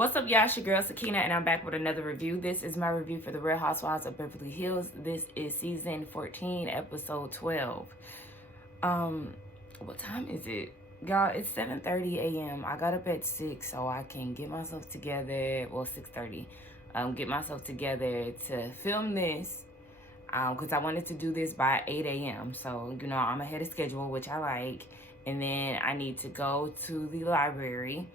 What's up, y'all? It's your girl Sakina, and I'm back with another review. This is my review for the Real Housewives of Beverly Hills. This is season 14, episode 12. What time is it? Y'all, it's 7:30 a.m. I got up at 6 so I can get myself together. Well, 6:30. Get myself together to film this. Because I wanted to do this by 8 a.m. So, I'm ahead of schedule, which I like. And then I need to go to the library.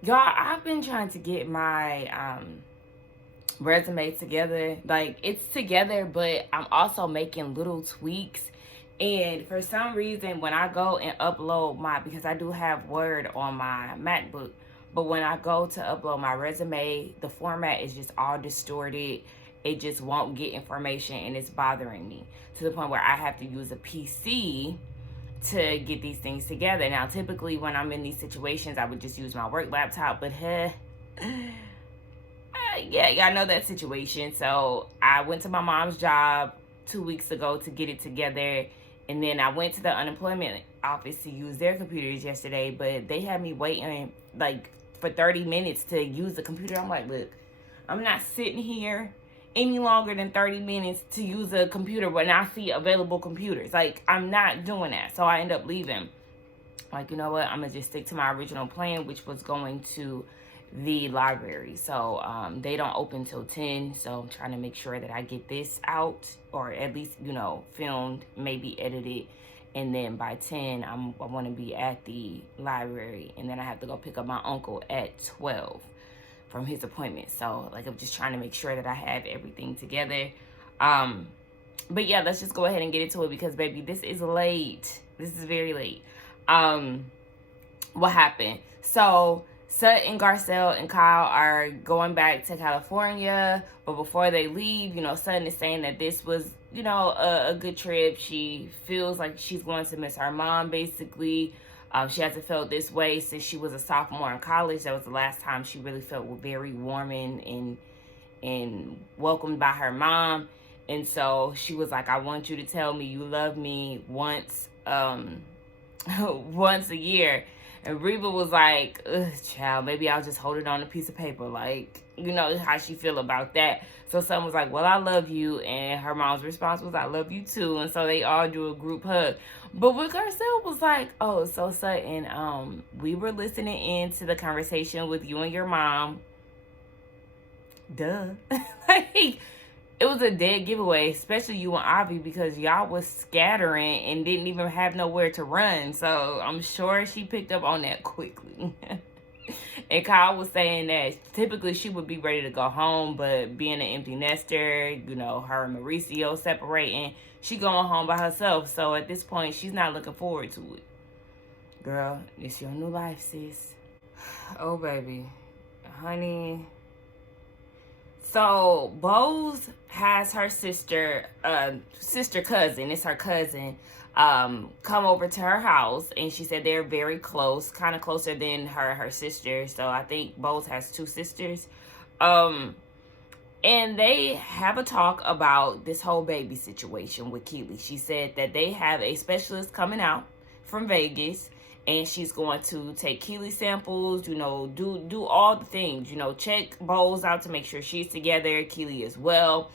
Y'all, I've been trying to get my resume together. Like, it's together, but I'm also making little tweaks. And for some reason, when I go and upload because I do have Word on my MacBook, but when I go to upload my resume, the format is just all distorted. It just won't get information, and it's bothering me to the point where I have to use a PC to get these things together. Now, typically when I'm in these situations, I would just use my work laptop, but yeah, y'all know that situation. So I went to my mom's job 2 weeks ago to get it together, and then I went to the unemployment office to use their computers yesterday, but they had me waiting like for 30 minutes to use the computer. I'm like, look, I'm not sitting here any longer than 30 minutes to use a computer when I see available computers. Like, I'm not doing that. So I end up leaving. Like, you know what? I'm going to just stick to my original plan, which was going to the library. So they don't open till 10. So I'm trying to make sure that I get this out, or at least, filmed, maybe edited. And then by 10, I want to be at the library. And then I have to go pick up my uncle at 12. From his appointment. So like, I'm just trying to make sure that I have everything together. But yeah, let's just go ahead and get into it, because baby, this is late. This is very late. What happened? So Sutton, Garcelle, and Kyle are going back to California, but before they leave, Sutton is saying that this was, a good trip. She feels like she's going to miss her mom, basically. She hasn't felt this way since she was a sophomore in college. That was the last time she really felt very warm and welcomed by her mom. And so she was like, I want you to tell me you love me once once a year. And Reba was like, ugh, child, maybe I'll just hold it on a piece of paper. Like, how she feel about that. So someone was like, well, I love you. And her mom's response was, I love you too. And so they all do a group hug. But what Garcelle was like, oh, so Sutton, we were listening in to the conversation with you and your mom. Duh. Like, it was a dead giveaway, especially you and Avi, because y'all was scattering and didn't even have nowhere to run. So I'm sure she picked up on that quickly. And Kyle was saying that typically she would be ready to go home, but being an empty nester, her and Mauricio separating, she going home by herself. So at this point, she's not looking forward to it. Girl, it's your new life, sis. Oh, baby. Honey. So Bose has her cousin, it's her cousin, come over to her house, and she said they're very close, kind of closer than her sister. So I think Bose has two sisters. And they have a talk about this whole baby situation with Keely. She said that they have a specialist coming out from Vegas, and she's going to take Keely samples, do all the things, check Bose out to make sure she's together, Keely as well.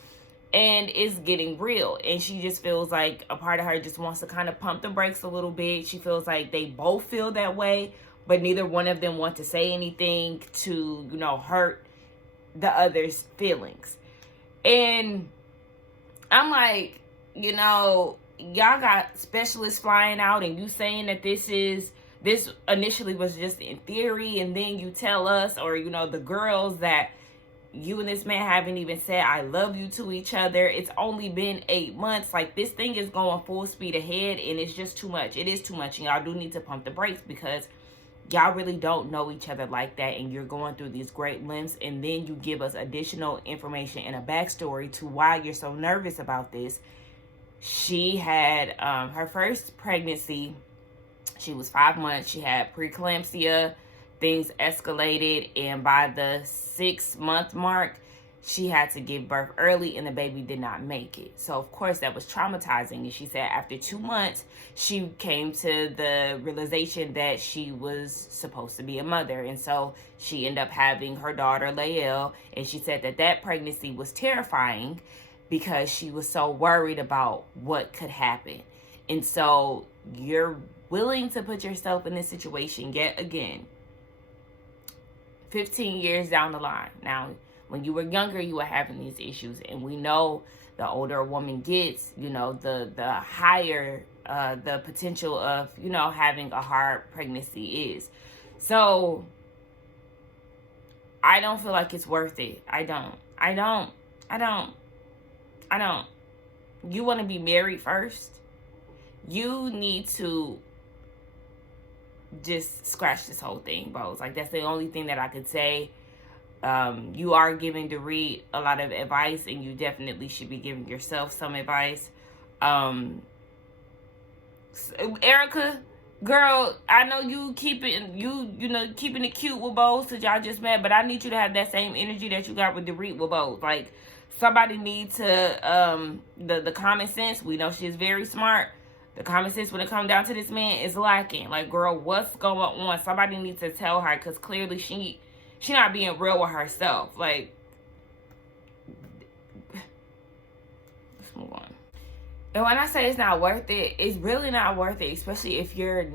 And it's getting real. And she just feels like a part of her just wants to kind of pump the brakes a little bit. She feels like they both feel that way, but neither one of them want to say anything to, hurt the other's feelings. And I'm like, y'all got specialists flying out, and you saying that this initially was just in theory, and then you tell us, or the girls, that you and this man haven't even said I love you to each other. It's only been 8 months. Like, this thing is going full speed ahead, and it's just too much. It is too much, and y'all do need to pump the brakes, because y'all really don't know each other like that, and you're going through these great lengths, and then you give us additional information and a backstory to why you're so nervous about this. She had her first pregnancy. She was 5 months. She had preeclampsia. Things escalated, and by the 6-month mark, she had to give birth early and the baby did not make it. So of course that was traumatizing. And she said after 2 months, she came to the realization that she was supposed to be a mother. And so she ended up having her daughter, Lael. And she said that that pregnancy was terrifying because she was so worried about what could happen. And so you're willing to put yourself in this situation yet again, 15 years down the line. Now, when you were younger, you were having these issues. And we know the older a woman gets, you know, the higher the potential of, you know, having a hard pregnancy is. So I don't feel like it's worth it. I don't. You want to be married first? You need to just scratch this whole thing, Bose. Like, that's the only thing that I could say. You are giving Dorit a lot of advice, and you definitely should be giving yourself some advice. Erica, girl, I know you keeping it cute with Bose because y'all just met, but I need you to have that same energy that you got with Dorit with Bose. Like, somebody needs to the common sense. We know she's very smart. The common sense when it comes down to this man is lacking. Like, girl, what's going on? Somebody needs to tell her, because clearly she not being real with herself. Like, let's move on. And when I say it's not worth it, it's really not worth it, especially if you're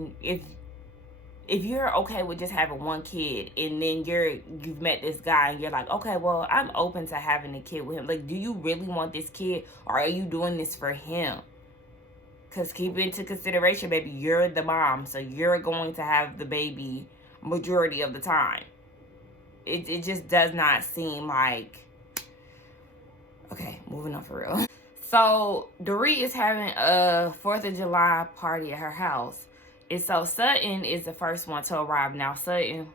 okay with just having one kid, and then you've met this guy and you're like, okay, well, I'm open to having a kid with him. Like, do you really want this kid, or are you doing this for him? Because keep into consideration, baby, you're the mom, so you're going to have the baby majority of the time. It just does not seem like... Okay, moving on for real. So, Dorit is having a 4th of July party at her house. And so, Sutton is the first one to arrive. Now, Sutton,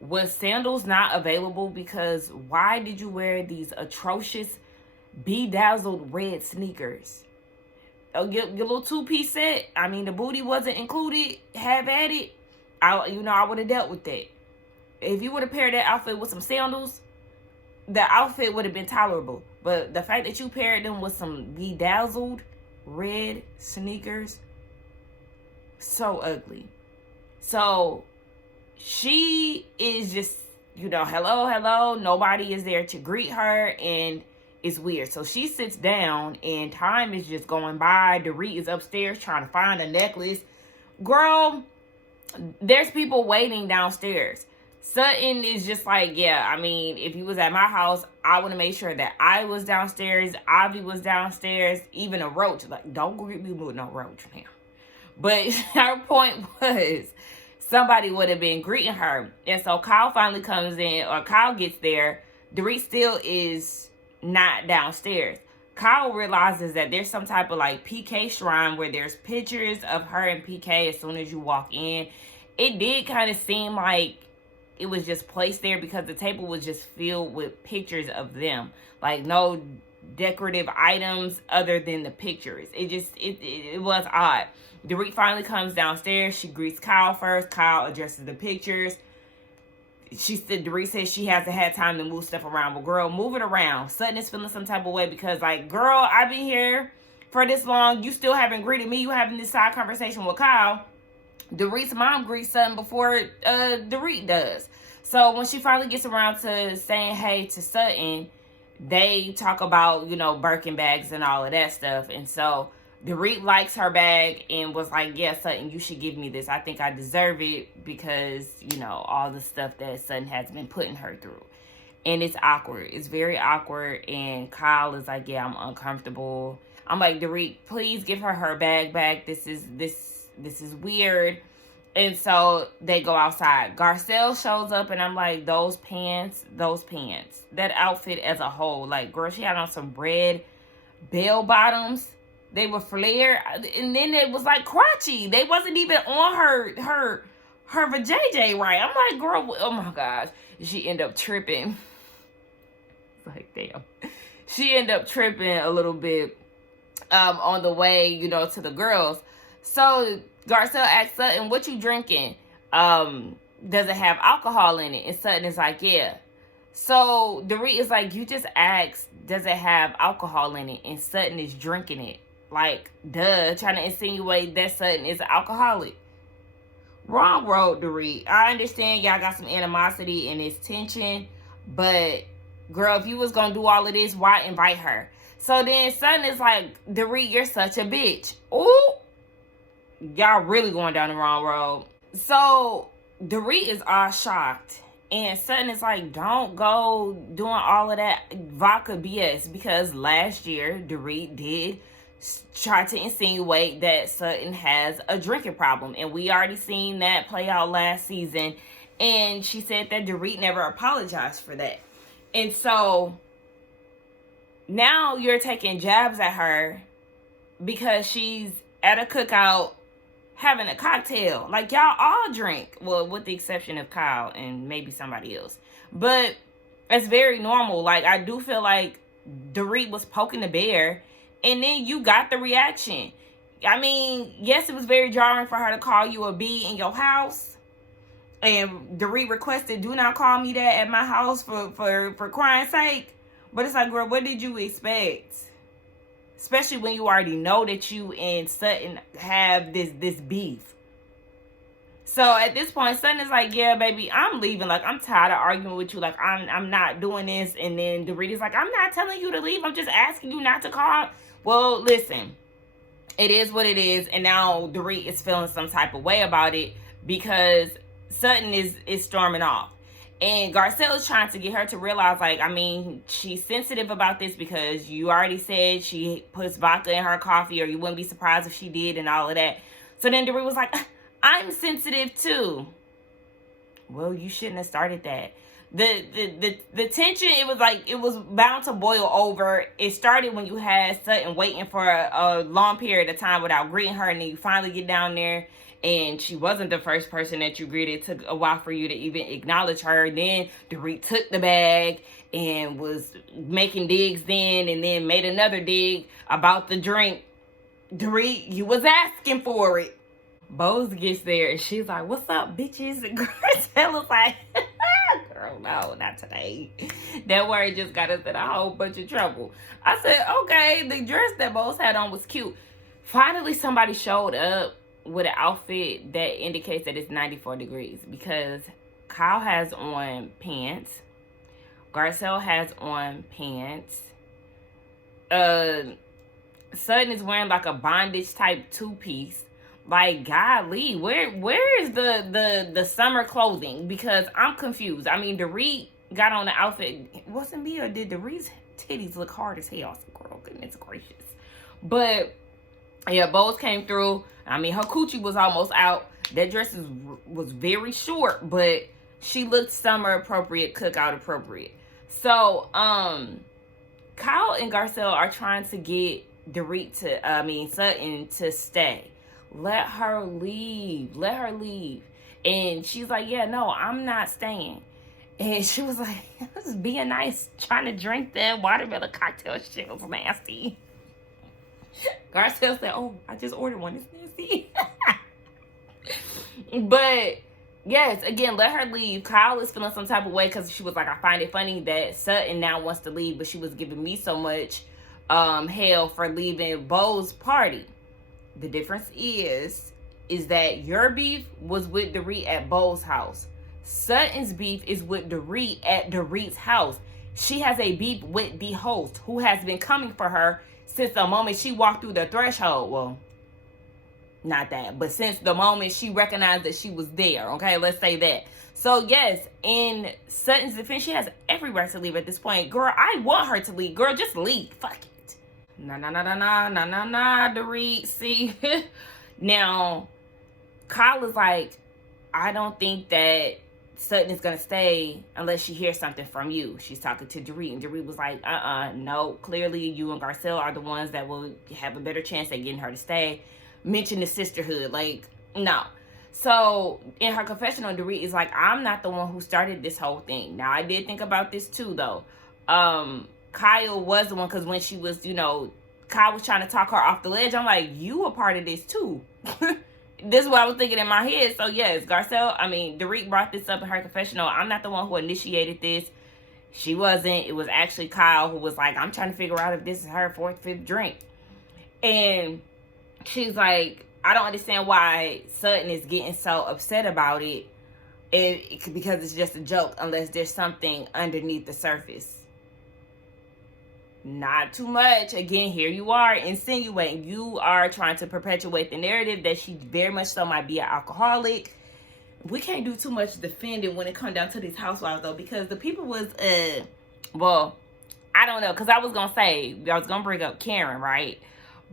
was sandals not available? Because why did you wear these atrocious, bedazzled red sneakers? Your little 2-piece set, I mean, the booty wasn't included. Have at it. I would have dealt with that. If you would have paired that outfit with some sandals, the outfit would have been tolerable. But the fact that you paired them with some bedazzled red sneakers, so ugly. So she is just, hello. Nobody is there to greet her, and it's weird. So she sits down, and time is just going by. Dorit is upstairs trying to find a necklace. Girl, there's people waiting downstairs. Sutton is just like, yeah, I mean, if he was at my house, I would have made sure that I was downstairs, Avi was downstairs, even a roach. Like, don't greet me with no roach now. But her point was, somebody would have been greeting her. And so Kyle finally comes in, or Kyle gets there. Dorit still is not downstairs. Kyle realizes that there's some type of like PK shrine where there's pictures of her and PK as soon as you walk in. It did kind of seem like it was just placed there because the table was just filled with pictures of them. Like, no decorative items other than the pictures. It was odd. Dorit finally comes downstairs. She greets Kyle first. Kyle addresses the pictures. Dorit says she hasn't had time to move stuff around. But girl, move it around. Sutton is feeling some type of way because, like, girl, I've been here for this long. You still haven't greeted me. You having this side conversation with Kyle. Dorit's mom greets Sutton before Dorit does. So when she finally gets around to saying hey to Sutton, they talk about, Birkin bags and all of that stuff. And so Dorit likes her bag and was like, yeah, Sutton, you should give me this. I think I deserve it because, all the stuff that Sutton has been putting her through. And it's awkward. It's very awkward. And Kyle is like, yeah, I'm uncomfortable. I'm like, Dorit, please give her bag back. This is weird. And so they go outside. Garcelle shows up, and I'm like, those pants, that outfit as a whole. Like, girl, she had on some red bell bottoms. They were flared, and then it was like crotchy. They wasn't even on her vajayjay right. I'm like, girl, oh my gosh. She ended up tripping. Like, damn. She ended up tripping a little bit on the way, to the girls. So Garcelle asked Sutton, what you drinking? Does it have alcohol in it? And Sutton is like, yeah. So Dorit is like, you just asked, does it have alcohol in it? And Sutton is drinking it. Like, duh, trying to insinuate that Sutton is an alcoholic. Wrong road, Dorit. I understand y'all got some animosity and it's tension, but girl, if you was gonna do all of this, why invite her? So then Sutton is like, Dorit, you're such a bitch. Ooh, y'all really going down the wrong road. So Dorit is all shocked. And Sutton is like, don't go doing all of that vodka BS, because last year Dorit did try to insinuate that Sutton has a drinking problem. And we already seen that play out last season. And she said that Dorit never apologized for that. And so now you're taking jabs at her because she's at a cookout having a cocktail. Like, y'all all drink. Well, with the exception of Kyle and maybe somebody else. But it's very normal. Like, I do feel like Dorit was poking the bear, and then you got the reaction. I mean, yes, it was very jarring for her to call you a B in your house. And Dorit requested, do not call me that at my house for crying sake. But it's like, girl, what did you expect? Especially when you already know that you and Sutton have this beef. So at this point, Sutton is like, yeah, baby, I'm leaving. Like, I'm tired of arguing with you. Like, I'm not doing this. And then Dorit is like, I'm not telling you to leave. I'm just asking you not to call. Well, listen, it is what it is. And now Dorit is feeling some type of way about it because Sutton is storming off. And Garcelle is trying to get her to realize, like, I mean, she's sensitive about this because you already said she puts vodka in her coffee, or you wouldn't be surprised if she did and all of that. So then Dorit was like, I'm sensitive too. Well, you shouldn't have started that. The tension, it was bound to boil over. It started when you had Sutton waiting for a long period of time without greeting her, and then you finally get down there. And she wasn't the first person that you greeted. It took a while for you to even acknowledge her. Then Dorit took the bag and was making digs then, and then made another dig about the drink. Dorit, you was asking for it. Bose gets there and she's like, what's up, bitches? And Garcelle was like, girl, no, not today. That word just got us in a whole bunch of trouble. I said, okay, the dress that Bose had on was cute. Finally, somebody showed up with an outfit that indicates that it's 94 degrees, because Kyle has on pants, Garcelle has on pants, Sutton is wearing like a bondage type two-piece. Like, golly, where is the summer clothing? Because I'm confused. I mean, Dorit got on the outfit. It wasn't me, or did Dorit's titties look hard as hell? I said, girl, goodness gracious. But yeah, Bose came through. I mean, her coochie was almost out. That dress was very short, but she looked summer appropriate, cookout appropriate. So, Kyle and Garcelle are trying to get Sutton to stay. Let her leave. Let her leave. And she's like, yeah, no, I'm not staying. And she was like, this is being nice, trying to drink that watermelon cocktail. Shit was nasty. Garcelle said, oh, I just ordered one. It's nasty. But yes, again, let her leave. Kyle is feeling some type of way because she was like, I find it funny that Sutton now wants to leave, but she was giving me so much hell for leaving Bo's party. The difference is that your beef was with Dorit at Bo's house. Sutton's beef is with Dorit at Dorit's house. She has a beef with the host, who has been coming for her since the moment she walked through the threshold. Well, not that, but since the moment she recognized that she was there. Okay, let's say that. So yes, in Sutton's defense, she has every right to leave at this point. Girl, I want her to leave. Girl, just leave. Fuck it. Nah, Dorit. See? Now, Kyle is like, I don't think that Sutton is going to stay unless she hears something from you. She's talking to Dorit, and Dorit was like, no, clearly you and Garcelle are the ones that will have a better chance at getting her to stay. Mention the sisterhood, like, no. So in her confessional, Dorit is like, I'm not the one who started this whole thing. Now, I did think about this too, though. Kyle was the one, because when she was, Kyle was trying to talk her off the ledge, I'm like, you a part of this too. This is what I was thinking in my head. So yes, Dorit brought this up in her confessional. I'm not the one who initiated this. She wasn't. It was actually Kyle who was like, I'm trying to figure out if this is her fourth, fifth drink. And she's like, I don't understand why Sutton is getting so upset about it, because it's just a joke, unless there's something underneath the surface. Not too much. Again, here you are insinuating. You are trying to perpetuate the narrative that she very much so might be an alcoholic. We can't do too much defending when it comes down to these housewives, though, because the people was, well, I don't know, because I was going to bring up Karen, right?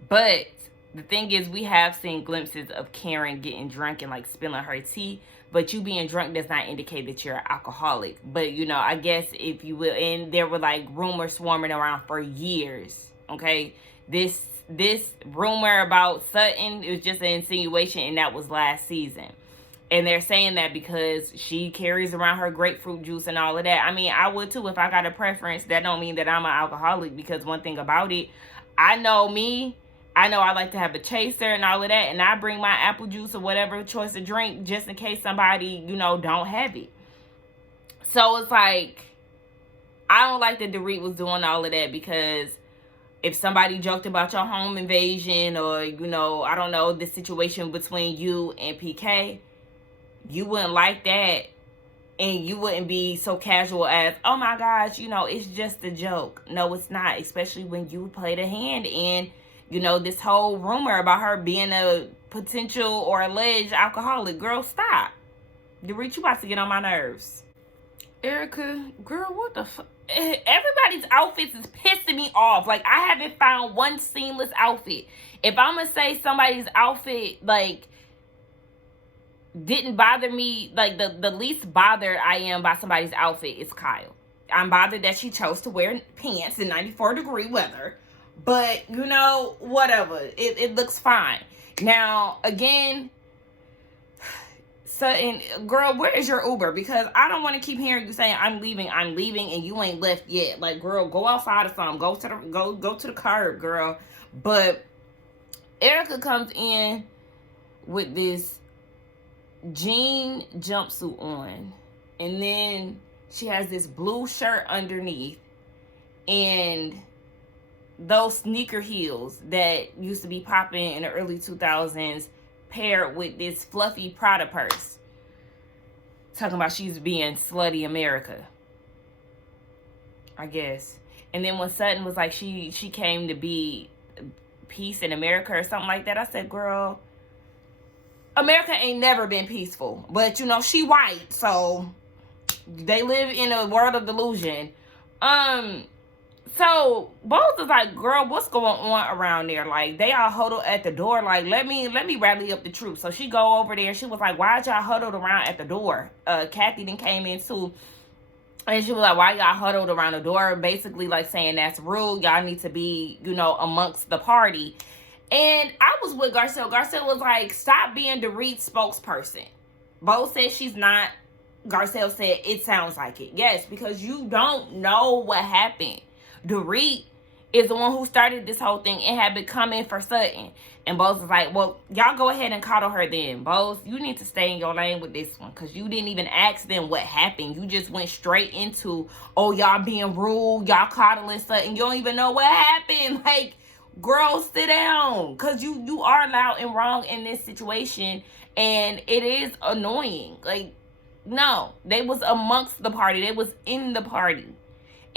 But the thing is, we have seen glimpses of Karen getting drunk and, like, spilling her tea. But you being drunk does not indicate that you're an alcoholic. But, you know, I guess if you will, and there were, like, rumors swarming around for years, okay? This rumor about Sutton, it was just an insinuation, and that was last season. And they're saying that because she carries around her grapefruit juice and all of that. I mean, I would too if I got a preference. That don't mean that I'm an alcoholic, because one thing about it, I know me. I know I like to have a chaser and all of that, and I bring my apple juice or whatever choice of drink just in case somebody, you know, don't have it. So it's like, I don't like that Dorit was doing all of that, because if somebody joked about your home invasion or, you know, I don't know, the situation between you and PK, you wouldn't like that, and you wouldn't be so casual as, oh my gosh, you know, it's just a joke. No, it's not, especially when you played a hand in, you know, this whole rumor about her being a potential or alleged alcoholic. Girl, stop. Dorit, you about to get on my nerves. Erica, girl, what the fuck? Everybody's outfits is pissing me off. Like, I haven't found one seamless outfit. If I'm gonna say somebody's outfit, like, didn't bother me, like, the least bothered I am by somebody's outfit is Kyle. I'm bothered that she chose to wear pants in 94-degree weather. But, you know, whatever. It looks fine. Now, again, Sutton, girl, where is your Uber? Because I don't want to keep hearing you saying, I'm leaving, and you ain't left yet. Like, girl, go outside or something. Go to the curb, girl. But Erica comes in with this jean jumpsuit on. And then she has this blue shirt underneath. And those sneaker heels that used to be popping in the early 2000s, paired with this fluffy Prada purse. Talking about she's being slutty America, I guess. And then when Sutton was like, she came to be peace in America or something like that, I said, girl, America ain't never been peaceful. But, you know, she white, so they live in a world of delusion. So Bose is like, girl, what's going on around there? Like, they all huddled at the door. Like, let me rally up the troops. So she go over there. She was like, why y'all huddled around at the door? Kathy then came in too. And she was like, why y'all huddled around the door? Basically, like, saying that's rude. Y'all need to be, you know, amongst the party. And I was with Garcelle. Garcelle was like, stop being Dorit's spokesperson. Bose said she's not. Garcelle said, it sounds like it. Yes, because you don't know what happened. Dorit is the one who started this whole thing and had been coming for Sutton. And Bose was like, well, y'all go ahead and coddle her then. Bose, you need to stay in your lane with this one, because you didn't even ask them what happened. You just went straight into, oh, y'all being rude, y'all coddling Sutton. You don't even know what happened. Like, girl, sit down, because you are loud and wrong in this situation, and it is annoying. Like, no, they was amongst the party. They was in the party.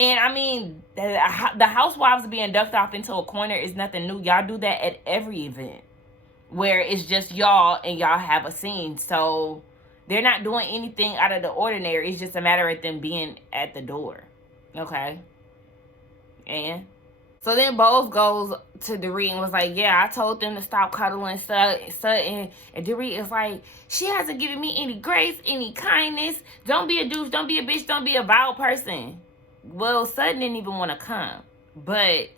And, I mean, the housewives being ducked off into a corner is nothing new. Y'all do that at every event where it's just y'all and y'all have a scene. So, they're not doing anything out of the ordinary. It's just a matter of them being at the door. Okay? And so then Bose goes to Dorit and was like, yeah, I told them to stop cuddling Sutton. And Dorit is like, she hasn't given me any grace, any kindness. Don't be a douche. Don't be a bitch. Don't be a vile person. Well, Sutton didn't even want to come. But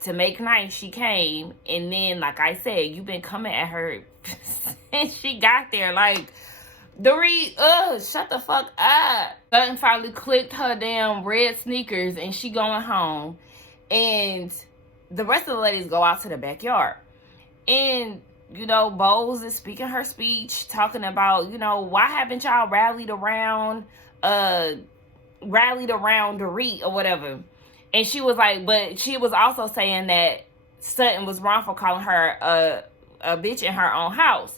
to make nice, she came. And then, like I said, you've been coming at her since she got there. Like, Dorit, shut the fuck up. Sutton finally clicked her damn red sneakers and she going home. And the rest of the ladies go out to the backyard. And, you know, Bose is speaking her speech, talking about, you know, why haven't y'all rallied around, rallied around Dorit or whatever. And she was like, but she was also saying that Sutton was wrong for calling her a bitch in her own house.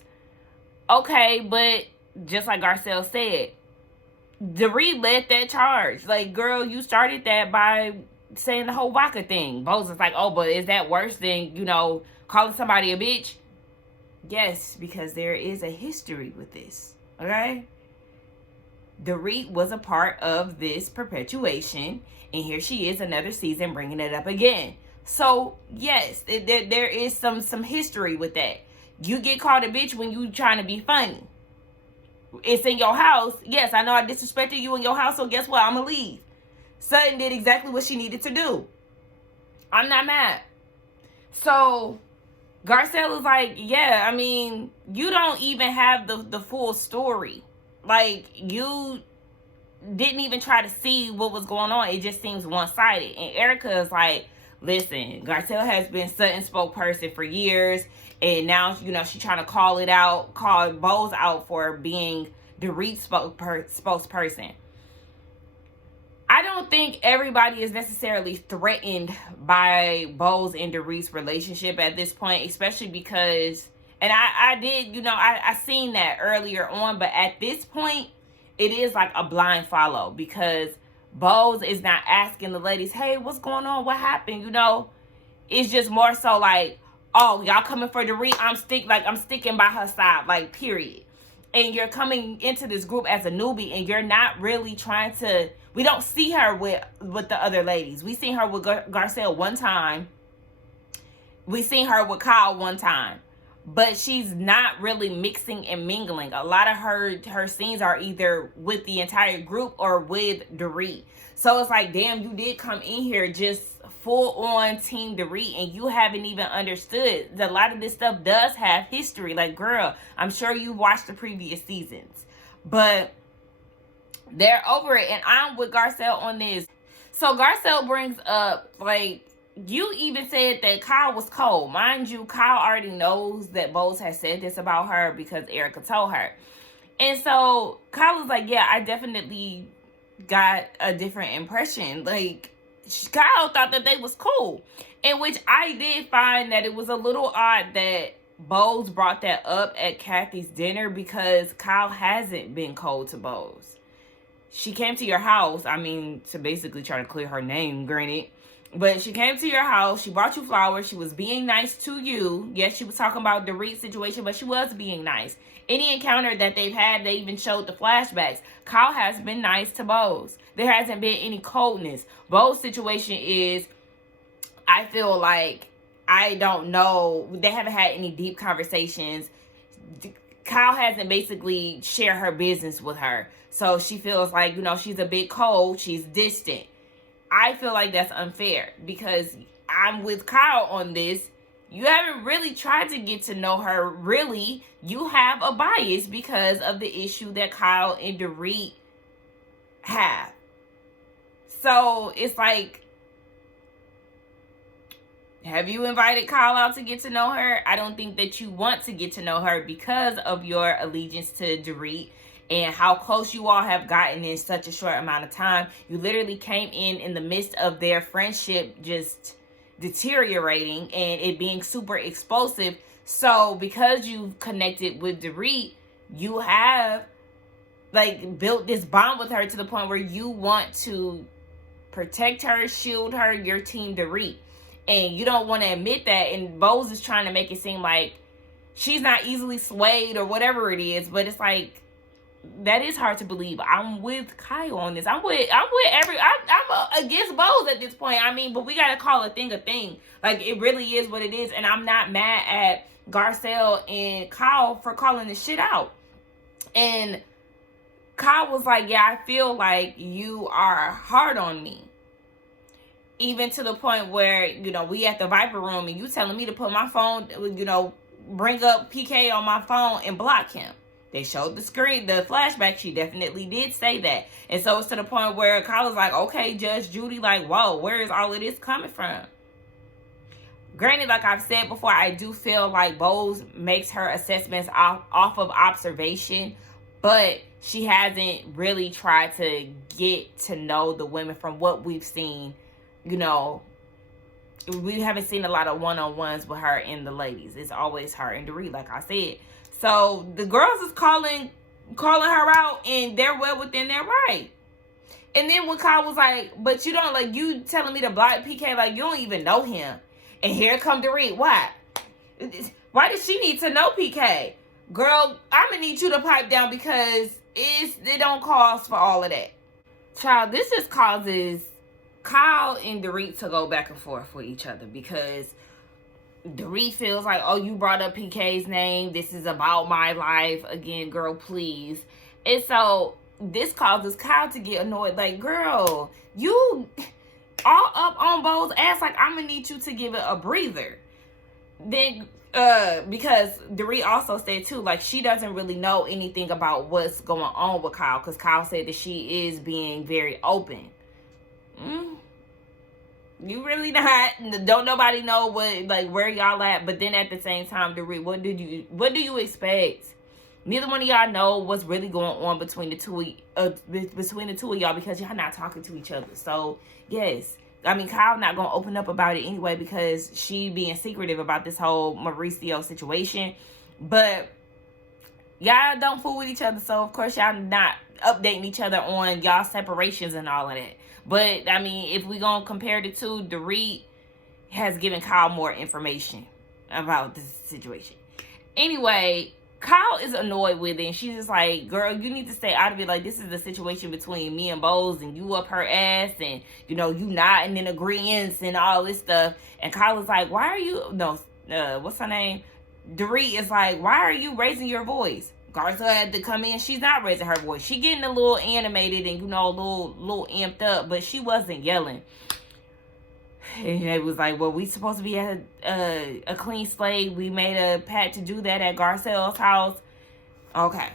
Okay, but just like Garcelle said, Dorit led that charge. Like, girl, you started that by saying the whole Waka thing. Bose is like, oh, but is that worse than, calling somebody a bitch? Yes, because there is a history with this. Okay? Dorit was a part of this perpetuation, and here she is another season bringing it up again. So, yes, there is some history with that. You get called a bitch when you trying to be funny. It's in your house. Yes, I know I disrespected you in your house, so guess what? I'm going to leave. Sutton did exactly what she needed to do. I'm not mad. So, Garcelle is like, yeah, I mean, you don't even have the full story. Like, you didn't even try to see what was going on. It just seems one-sided. And Erica is like, listen, Garcelle has been Sutton's spokesperson for years. And now, she's trying to call Bose out for being Dorit's spokesperson. I don't think everybody is necessarily threatened by Bose and Dorit's relationship at this point, especially because, and I did, I seen that earlier on, but at this point, it is like a blind follow because Bose is not asking the ladies, hey, what's going on? What happened? It's just more so like, oh, y'all coming for Dorit? I'm sticking by her side, like, period. And you're coming into this group as a newbie, and you're not really trying to. We don't see her with the other ladies. We seen her with Garcelle one time. We seen her with Kyle one time, but she's not really mixing and mingling. A lot of her scenes are either with the entire group or with Dorit. So it's like, damn, you did come in here just full on Team Dorit, and you haven't even understood that a lot of this stuff does have history. Like, girl, I'm sure you watched the previous seasons, but they're over it, and I'm with Garcelle on this. So Garcelle brings up, like, you even said that Kyle was cold. Mind you, Kyle already knows that Bose has said this about her because Erica told her. And so Kyle was like, yeah, I definitely got a different impression. Like, Kyle thought that they was cool. In which I did find that it was a little odd that Bose brought that up at Kathy's dinner because Kyle hasn't been cold to Bose. She came to your house, to basically try to clear her name, granted. But she came to your house, she brought you flowers, she was being nice to you. Yes, she was talking about the Dorit situation, but she was being nice. Any encounter that they've had, they even showed the flashbacks. Kyle has been nice to Bose. There hasn't been any coldness. Bose's situation is, I feel like, I don't know, they haven't had any deep conversations. Kyle hasn't basically shared her business with her. So she feels like, she's a bit cold, she's distant. I feel like that's unfair because I'm with Kyle on this. You haven't really tried to get to know her, really. You have a bias because of the issue that Kyle and Dorit have. So it's like, have you invited Kyle out to get to know her? I don't think that you want to get to know her because of your allegiance to Dorit and how close you all have gotten in such a short amount of time. You literally came in the midst of their friendship just deteriorating and it being super explosive. So because you connected with Dorit, you have built this bond with her to the point where you want to protect her, shield her, your Team Dorit. And you don't want to admit that. And Bose is trying to make it seem like she's not easily swayed or whatever it is. But it's like, that is hard to believe. I'm with Kyle on this. I'm against Bose at this point. But we got to call a thing a thing. Like, it really is what it is. And I'm not mad at Garcelle and Kyle for calling this shit out. And Kyle was like, yeah, I feel like you are hard on me. Even to the point where, we at the Viper room and you telling me to put my phone, bring up PK on my phone and block him. They showed the screen, the flashback. She definitely did say that. And so it's to the point where Kyle was like, okay, Judge Judy, like, whoa, where is all of this coming from? Granted, like I've said before, I do feel like Bose makes her assessments off of observation but she hasn't really tried to get to know the women. From what we've seen, you know, we haven't seen a lot of one-on-ones with her and the ladies. It's always her and Dorit, like I said. So the girls is calling her out, and they're well within their right. And then when Kyle was like, but you don't, like, you telling me to block PK, like, you don't even know him. And here come Dorit. Why does she need to know PK? Girl, I'm going to need you to pipe down, because it don't cause for all of that. Child, this just causes Kyle and Dorit to go back and forth with each other, because Dorit feels like, oh, you brought up PK's name. This is about my life. Again, girl, please. And so this causes Kyle to get annoyed. Like, girl, you all up on Bo's ass. Like, I'm going to need you to give it a breather. Then, because Dorit also said, too, like, she doesn't really know anything about what's going on with Kyle, because Kyle said that she is being very open. You really not. Don't nobody know what, like, where y'all at. But then at the same time, Dorit, what do you expect? Neither one of y'all know what's really going on between the two of y'all, because y'all not talking to each other. So yes, I mean, Kyle not gonna open up about it anyway, because she being secretive about this whole Mauricio situation. But y'all don't fool with each other, so of course y'all not updating each other on y'all separations and all of that. But I mean, if we gonna compare the two, Dorit has given Kyle more information about this situation. Anyway, Kyle is annoyed with it, and she's just like, girl, you need to stay out of it. Like, this is the situation between me and Bose, and you up her ass, and, you know, you nodding in agreement and all this stuff. And Kyle is like, why are you, what's her name? Dorit is like, why are you raising your voice? Garza had to come in. She's not raising her voice. She getting a little animated and, you know, a little amped up, but she wasn't yelling. And it was like, well, we supposed to be at a clean slate. We made a pact to do that at Garcel's house. Okay.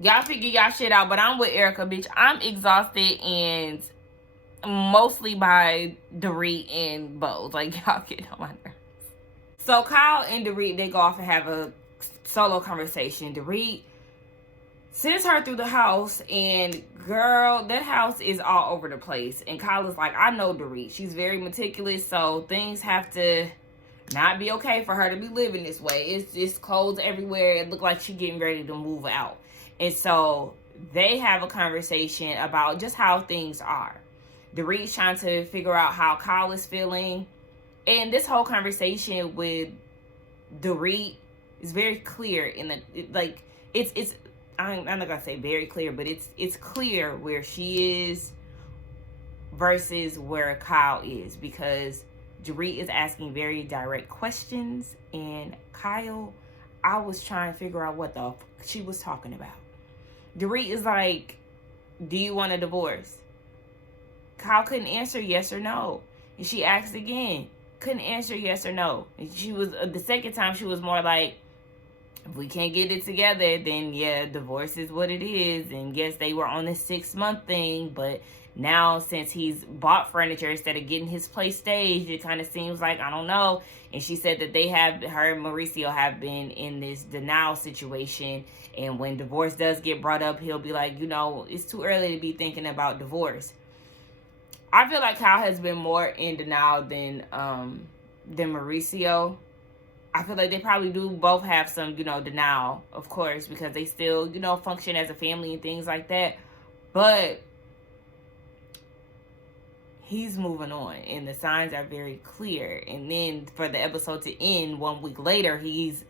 Y'all figure y'all shit out, but I'm with Erica, bitch. I'm exhausted, and mostly by Dorit and Bose. Like, y'all get on my nerves. So Kyle and Dorit, they go off and have a solo conversation. Dorit sends her through the house, and girl, that house is all over the place. And Kyle is like, I know Dorit. She's very meticulous, so things have to not be okay for her to be living this way. It's just clothes everywhere. It looked like she's getting ready to move out. And so they have a conversation about just how things are. Dorit's trying to figure out how Kyle is feeling. And this whole conversation with Dorit is very clear in the, like, it's I'm not gonna say very clear, but it's clear where she is versus where Kyle is, because Dorit is asking very direct questions, and Kyle, I was trying to figure out what the she was talking about. Dorit is like, do you want a divorce? Kyle couldn't answer yes or no, and she asked again, couldn't answer yes or no. And she was the second time she was more like, if we can't get it together, then yeah, divorce is what it is. And yes, they were on this 6-month thing, but now since he's bought furniture instead of getting his place staged, it kind of seems like, I don't know. And she said that her and Mauricio have been in this denial situation, and when divorce does get brought up, he'll be like, you know, it's too early to be thinking about divorce. I feel like Kyle has been more in denial than Mauricio. I feel like they probably do both have some, you know, denial, of course, because they still, you know, function as a family and things like that. But he's moving on, and the signs are very clear. And then for the episode to end 1 week later, he's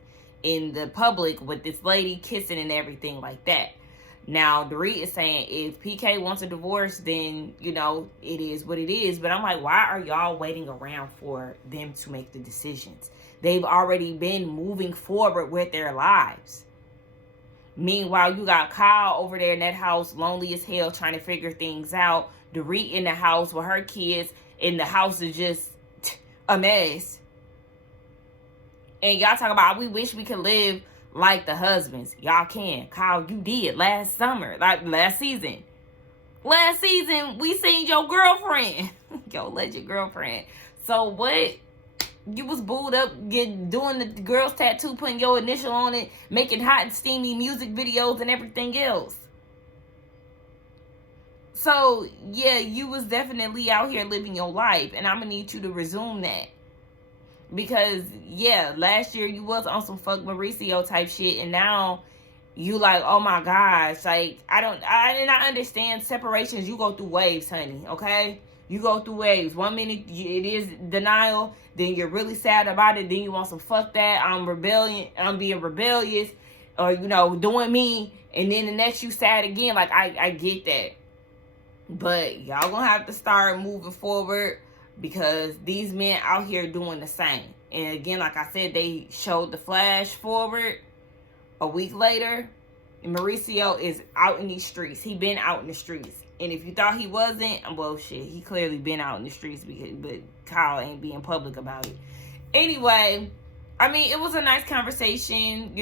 in the public with this lady kissing and everything like that. Now, Dorit is saying if PK wants a divorce, then, you know, it is what it is. But I'm like, why are y'all waiting around for them to make the decisions? They've already been moving forward with their lives. Meanwhile, you got Kyle over there in that house, lonely as hell, trying to figure things out. Dorit in the house with her kids, and the house is just a mess. And y'all talk about, we wish we could live like the husbands. Y'all can. Kyle, you did last summer, like last season. Last season, we seen your girlfriend, your alleged girlfriend. So what You was booed up, doing the girl's tattoo, putting your initial on it, making hot and steamy music videos and everything else. So, yeah, you was definitely out here living your life. And I'm going to need you to resume that. Because, yeah, last year you was on some fuck Mauricio type shit. And now you like, oh my gosh. Like, I understand separations. You go through waves, honey. Okay? You go through waves. 1 minute it is denial. Then you're really sad about it. Then you want some fuck that. I'm being rebellious. Or, doing me. And then the next you sad again. Like, I get that. But y'all gonna have to start moving forward. Because these men out here doing the same. And again, like I said, they showed the flash forward a week later. And Mauricio is out in these streets. He been out in the streets. And if you thought he wasn't, well, shit, he clearly been out in the streets. But Kyle ain't being public about it. Anyway, I mean, it was a nice conversation,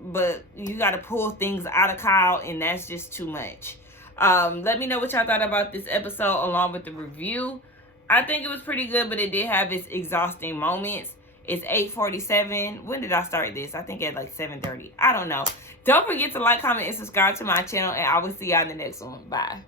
But you got to pull things out of Kyle. And that's just too much. Let me know what y'all thought about this episode along with the review. I think it was pretty good, but it did have its exhausting moments. It's 8:47. When did I start this? I think at like 7:30. I don't know. Don't forget to like, comment, and subscribe to my channel, and I will see y'all in the next one. Bye.